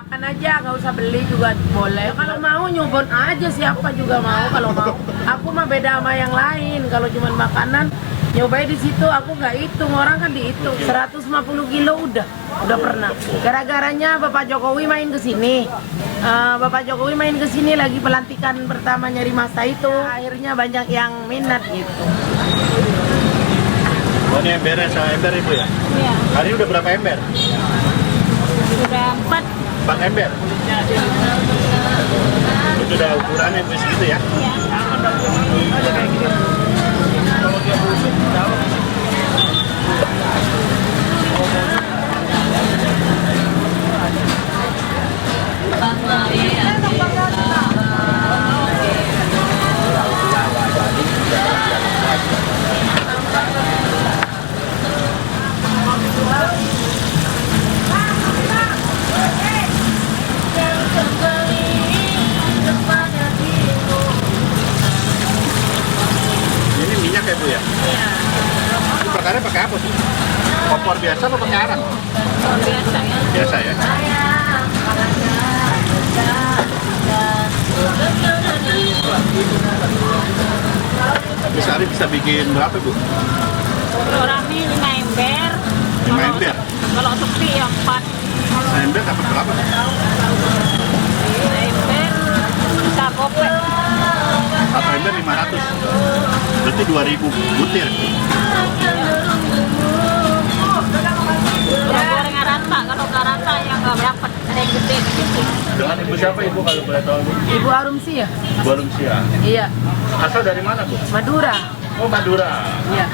Makan aja, nggak usah beli juga boleh. Kalau mau nyobon aja, siapa juga mau kalau mau. Aku mah beda sama yang lain. Kalau cuma makanan, nyobain di situ aku nggak hitung, orang kan dihitung. 150 kilo udah pernah. Gara-garanya Bapak Jokowi main ke sini. Bapak Jokowi main ke sini lagi pelantikan pertama nyari masa itu. Akhirnya banyak yang minat gitu. Oh, ini embernya sama ember Ibu ya? Iya, Hari ini udah berapa ember? sudah 4. 4 ember? Itu udah ukurannya Bu segitu ya? Iya. Ini minyak ya Bu ya? Iya. Ini bakarnya pakai apa sih? Kompor biasa atau pakai arang? Biasa ya. Biasa ya? Bisa hari bisa bikin berapa Bu? Kalau rame 5 ember. 5 ember? Kalau sepi ya 4. 5 ember dapat berapa? 5 ember bisa kopek. 1 ember 500. Berarti 2000 butir. Kalau gorengan rata, kalau nggak rata ya nggak dapat. Ada yang gede gitu. Dengan Ibu siapa Ibu kalau boleh tahu Bu? Ibu Arum sih ya? Belum siang. Iya, Asal dari mana Bu? Madura. Oh Madura. Iya.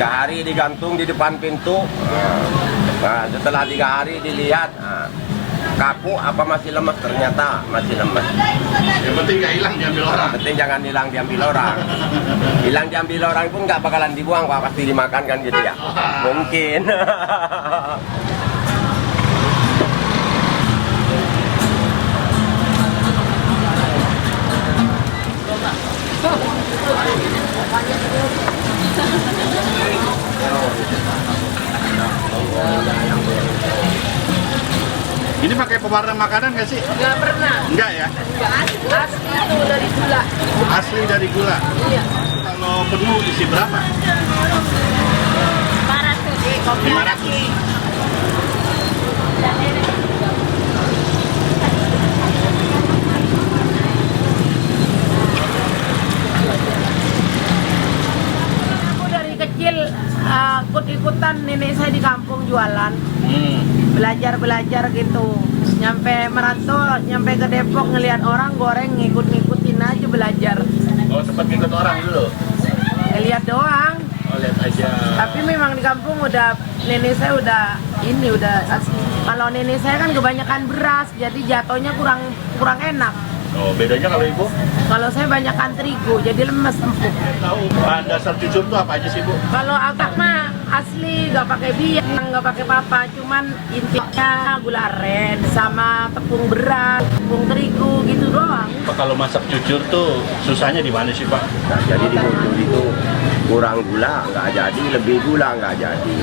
Hari digantung di depan pintu. Nah, setelah 3 hari dilihat, kaku apa masih lemes, ternyata masih lemes. Yang penting nggak hilang diambil orang. Yang penting jangan hilang diambil orang. Hilang diambil orang pun nggak bakalan dibuang, Pak, pasti dimakan kan gitu ya. Mungkin. Ini pakai pewarna makanan nggak sih? Nggak pernah. Enggak ya? Nggak asli itu dari gula. Asli dari gula. Iya. Kalau penuh isi berapa? 500. 500. Aku dari kecil ikut-ikutan nenek saya di kampung jualan. Belajar gitu. Nyampe merantau, nyampe ke Depok ngelihat orang goreng, ngikut-ngikutin aja belajar. Oh sempat ngikut orang dulu? Ngelihat doang. Oh lihat aja. Tapi memang di kampung udah nenek saya udah asli. Kalau nenek saya kan kebanyakan beras, jadi jatuhnya kurang enak. Oh bedanya kalau Ibu? Kalau saya banyakan terigu, jadi lemes empuk. Tahu bahan dasar cucur itu apa aja sih Bu? Kalau akak mah asli, nggak pakai biang, nggak pakai apa, cuman intinya gula aren sama tepung beras, tepung terigu gitu doang. Kalau masak cucur tuh susahnya di mana sih Pak? Nah, jadi di muncul itu kurang gula nggak jadi, lebih gula nggak jadi.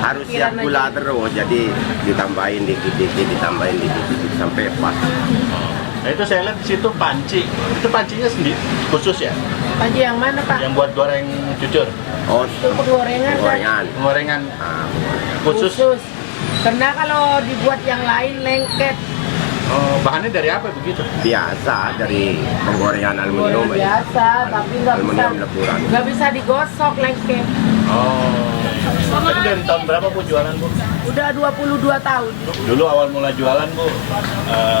Harus siap gula terus, jadi ditambahin dikit-dikit, ditambahin dikit-dikit sampai pas. Nah itu saya lihat di situ panci. Itu pancinya sendiri khusus ya? Panci yang mana Pak? Yang buat goreng cucur. Oh, Itu penggorengan kan? gorengan. Penggorengan Nah, khusus. Karena kalau dibuat yang lain lengket. Oh, bahannya dari apa begitu? biasa dari penggorengan aluminium. Goreng biasa, tapi nggak bisa Aluminium lepuran. digosok lengket. Oh. Tadi dari tahun berapa Bu jualan Bu? Udah 22 tahun. Dulu awal mula jualan Bu,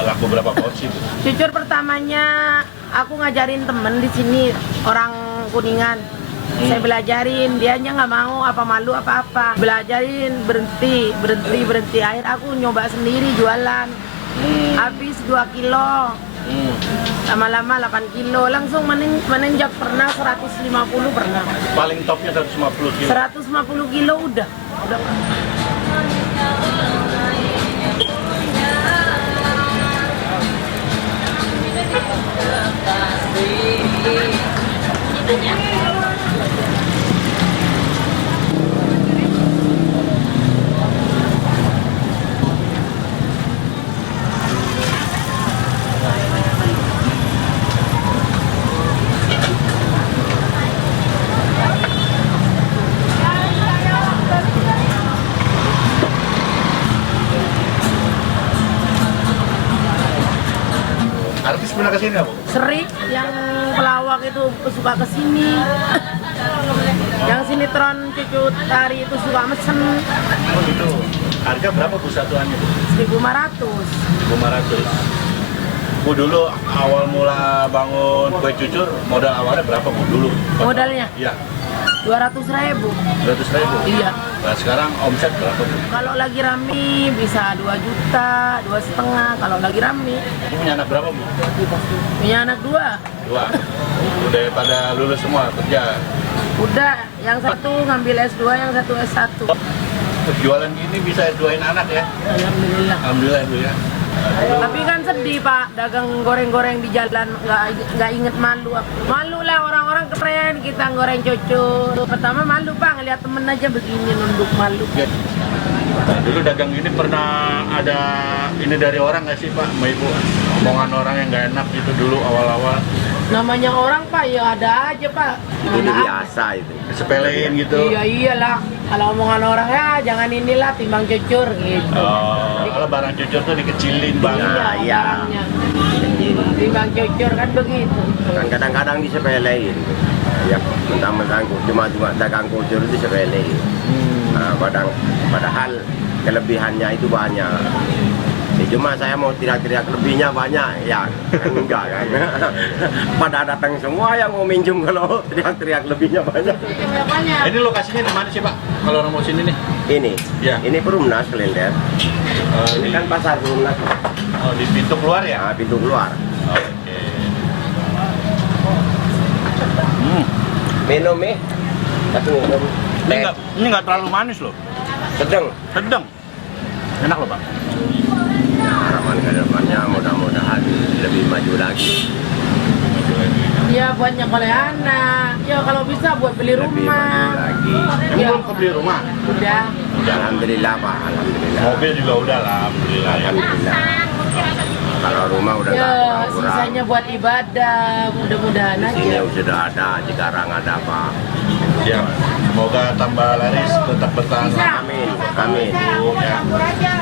laku berapa porsi Bu? Jujur pertamanya aku ngajarin temen di sini orang Kuningan. Saya belajarin, dianya nggak mau, apa malu apa-apa. Belajarin, berhenti. Akhir aku nyoba sendiri jualan. Habis 2 kilo. Lama-lama 8 kilo, langsung menenjak pernah 150 pernah. Paling topnya 150 kilo. 150 kilo udah. Artis pernah kesini nggak, Bu? Sering yang pelawak itu suka kesini. Yang sinetron Cucu Tari itu suka mesen. Oh gitu. Harga berapa Bu satuannya, Bu? 1.500. 500. Bu, dulu awal mula bangun kue cucur, modal awalnya berapa, Bu? Dulu? Modalnya? Iya. 200.000. 200.000. Iya. Nah, sekarang omset berapa, Bu? Kalau lagi rame bisa 2 juta, 2,5 kalau lagi rame. Bu punya anak berapa, Bu? Punya anak 2. 2. Udah pada lulus semua kerja. Udah, yang satu ngambil S2, yang satu S1. Terus jualan gini bisa S2-in anak ya? Alhamdulillah. Alhamdulillah, Bu ya. Tapi kan sedih Pak, dagang goreng-goreng di jalan nggak inget malu. Malu lah orang-orang keren kita goreng cucur. Pertama malu Pak, ngeliat temen aja begini nunduk malu. Ya. Nah, dulu dagang gini pernah ada ini dari orang nggak sih Pak, sama Ibu? Omongan orang yang nggak enak gitu dulu awal-awal. Namanya orang Pak, ya ada aja Pak. Itu Ada biasa itu. Sepelein gitu. Iya iyalah, kalau omongan orang ya jangan inilah timbang cucur gitu. Oh, kalau barang cucur tuh dikecilin banget. Iya, iya. barangnya. Timbang cucur kan begitu. Kan kadang-kadang disepelein. Ya, mentang-mentang cuma dagang kucur itu disepelein. Nah, padahal kelebihannya itu banyak. Ya, cuma saya mau teriak-teriak lebihnya banyak, ya kan enggak kan. Pada datang semua yang mau minjem kalau teriak-teriak lebihnya banyak. Ini lokasinya di mana sih Pak? Kalau orang mau sini nih? Ini, Ya. ini Perumnas Klender. Ini kan pasar Perumnas. Oh, di pintu keluar ya? Nah, pintu keluar. Oke. Minum nih, tapi minum. Ini nggak terlalu manis loh. Sedang. Sedang. Enak loh Pak. Harapan ke depannya mudah-mudahan lebih maju lagi. Ya buat nyekoleh anak, ya kalau bisa buat beli Lebih maju rumah. lagi. Emang Iya. belum kebeli rumah? Udah. Alhamdulillah Pak, alhamdulillah. Mobil juga udah lah, alhamdulillah ya. Alhamdulillah. Kalau rumah udah Ya nggak kurang. sisanya buat ibadah, mudah-mudahan Di sini aja. sudah ada, sekarang ada Pak. Ya, semoga tambah laris, tetap bertahan. Bisa. Amin, amin. Ya.